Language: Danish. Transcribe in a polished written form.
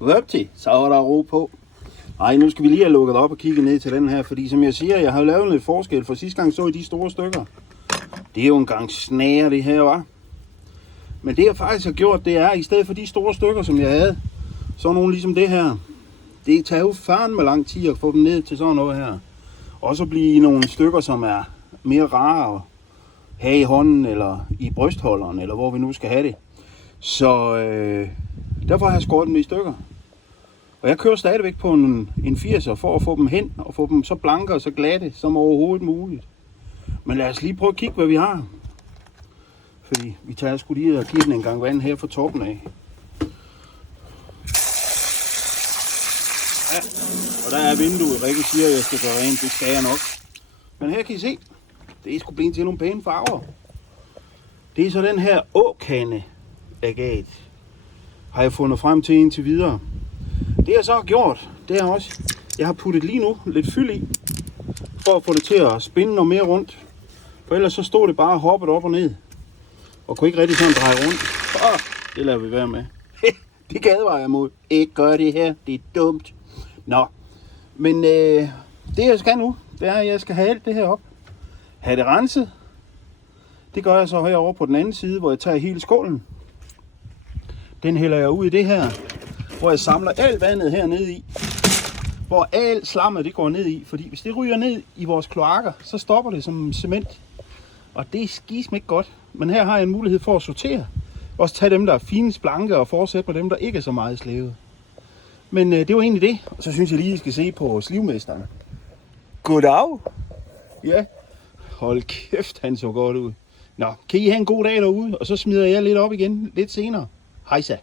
Vupti, så var der ro på. Ej, nu skal vi lige have lukket op og kigge ned til den her, fordi som jeg siger, jeg har lavet lidt forskel, for sidste gang så I de store stykker. Det er jo en gang snære det her, var. Men det jeg faktisk har gjort, det er, i stedet for de store stykker, som jeg havde, så nogle ligesom det her. Det tager jo fandme lang tid at få dem ned til sådan noget her. Og så blive nogle stykker, som er mere rare at have i hånden, eller i brystholderen, eller hvor vi nu skal have det. Så derfor har jeg skåret dem i stykker. Og jeg kører stadigvæk på en 80'er for at få dem hen, og få dem så blanke og så glatte som overhovedet muligt. Men lad os lige prøve at kigge, hvad vi har. Fordi vi tager sgu lige og giver den en gang vand her fra toppen af. Ja, og der er vinduet. Rikke siger, at jeg skal gøre rent. Det skal jeg nok. Men her kan I se, det er sgu blevet til nogle pæne farver. Det er så den her åkande agat, har jeg fundet frem til indtil videre. Det jeg så har gjort, det er også, jeg har puttet lige nu lidt fyld i, for at få det til at spinde noget mere rundt. For ellers så stod det bare hoppet op og ned, og kunne ikke rigtig sådan dreje rundt. Det lader vi være med. Det advarer jeg mod. Ikke gør det her, det er dumt. Nå, men det jeg skal nu, det er, at jeg skal have alt det her op. Have det renset. Det gør jeg så herovre på den anden side, hvor jeg tager hele skålen. Den hælder jeg ud i det her, hvor jeg samler alt vandet hernede i. Hvor alt slammet det går ned i. Fordi hvis det ryger ned i vores kloakker, så stopper det som cement. Og det er skisme ikke godt. Men her har jeg en mulighed for at sortere. Også tage dem, der er finest blanke, og fortsætte med dem, der ikke er så meget slævet. Men det var egentlig det. Og så synes jeg lige, I skal se på slivmesteren. Goddag. Ja, hold kæft, han så godt ud. Nå, kan I have en god dag derude, og så smider jeg lidt op igen lidt senere. Hejsa.